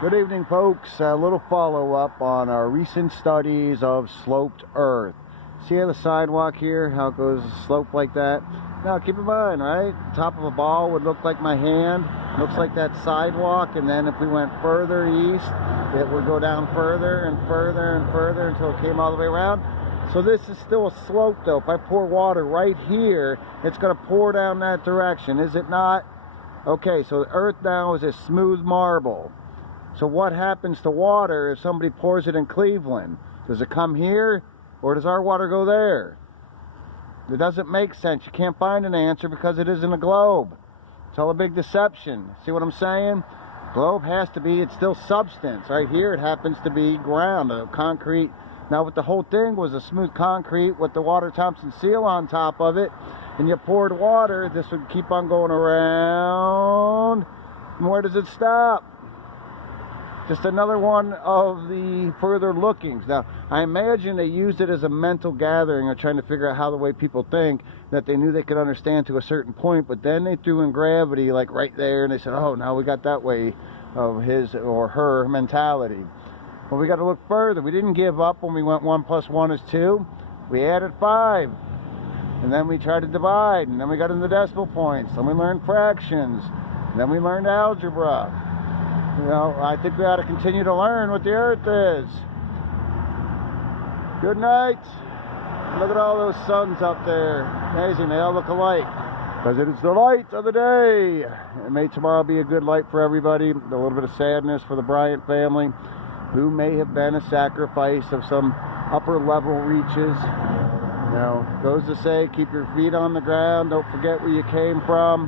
Good evening, folks. A little follow-up on our recent studies of sloped earth. See how the sidewalk here, how it goes slope like that? Now keep in mind, right? Top of a ball would look like my hand. Looks like that sidewalk, and then if we went further east, it would go down further and further and further until it came all the way around. So this is still a slope though. If I pour water right here, it's going to pour down that direction, is it not? Okay, so the earth now is a smooth marble. So what happens to water if somebody pours it in Cleveland? Does it come here, or does our water go there? It doesn't make sense. You can't find an answer because it isn't a globe. It's all a big deception. See what I'm saying? Globe has to be, it's still substance. Right here it happens to be ground, a concrete. Now if the whole thing was a smooth concrete with the water Thompson seal on top of it, and you poured water, this would keep on going around. And where does it stop? Just another one of the further lookings. Now, I imagine they used it as a mental gathering or trying to figure out how the way people think, that they knew they could understand to a certain point, but then they threw in gravity like right there, and they said, oh, now we got that way of his or her mentality. Well, we got to look further. We didn't give up when we went 1 + 1 is 2. We added 5. And then we tried to divide, and then we got into decimal points, then we learned fractions, and then we learned algebra. You know, I think we ought to continue to learn what the earth is. Good night. Look at all those suns up there. Amazing, they all look alike. Because it is the light of the day. And may tomorrow be a good light for everybody. A little bit of sadness for the Bryant family, who may have been a sacrifice of some upper level reaches. You know, goes to say, keep your feet on the ground. Don't forget where you came from.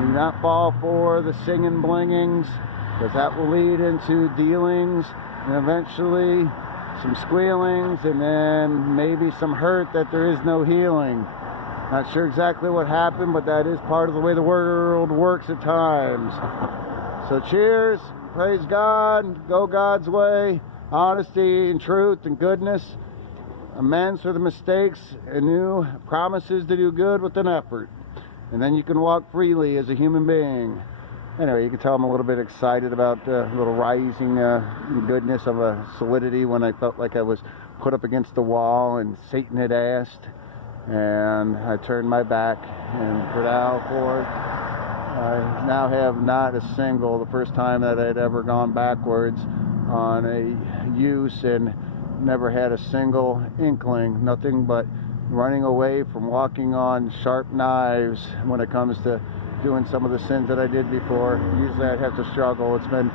Do not fall for the singing blingings, because that will lead into dealings and eventually some squealings and then maybe some hurt that there is no healing. Not sure exactly what happened, but that is part of the way the world works at times. So cheers, praise God, go God's way, honesty and truth and goodness, amends for the mistakes and new promises to do good with an effort. And then you can walk freely as a human being. Anyway, you can tell I'm a little bit excited about a little rising goodness of a solidity when I felt like I was put up against the wall and Satan had asked. And I turned my back, and for now forward, I now have not a single, the first time that I'd ever gone backwards on a use, and never had a single inkling, nothing but running away from walking on sharp knives when it comes to doing some of the sins that I did before. Usually I'd have to struggle. It's been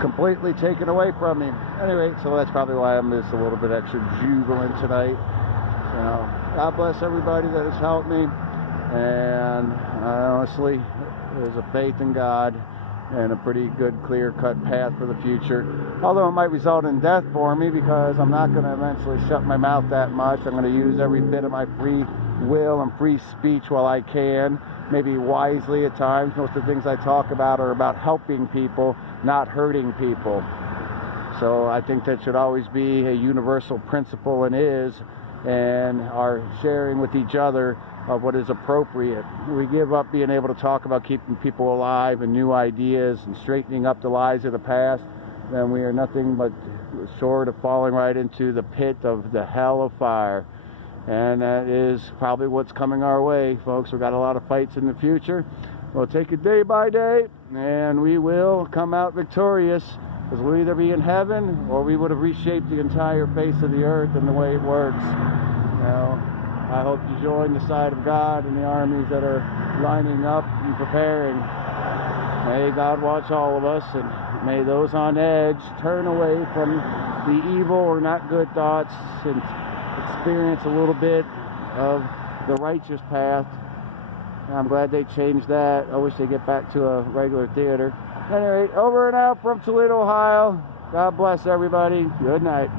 completely taken away from me. Anyway, so that's probably why I'm just a little bit extra jubilant tonight. So God bless everybody that has helped me, and I honestly, there's a faith in God and a pretty good clear-cut path for the future. Although it might result in death for me, because I'm not going to eventually shut my mouth that much. I'm going to use every bit of my free will and free speech while I can, maybe wisely at times. Most of the things I talk about are about helping people, not hurting people. So I think that should always be a universal principle, and is, and our sharing with each other of what is appropriate. We give up being able to talk about keeping people alive and new ideas and straightening up the lies of the past, then we are nothing but short of falling right into the pit of the hell of fire. And that is probably what's coming our way, folks. We've got a lot of fights in the future. We'll take it day by day, and we will come out victorious, because we'll either be in heaven, or we would have reshaped the entire face of the earth and the way it works. Now, I hope you join the side of God and the armies that are lining up and preparing. May God watch all of us, and may those on edge turn away from the evil or not good thoughts and experience a little bit of the righteous path. I'm glad they changed that. I wish they'd get back to a regular theater. Anyway, over and out from Toledo, Ohio. God bless everybody. Good night.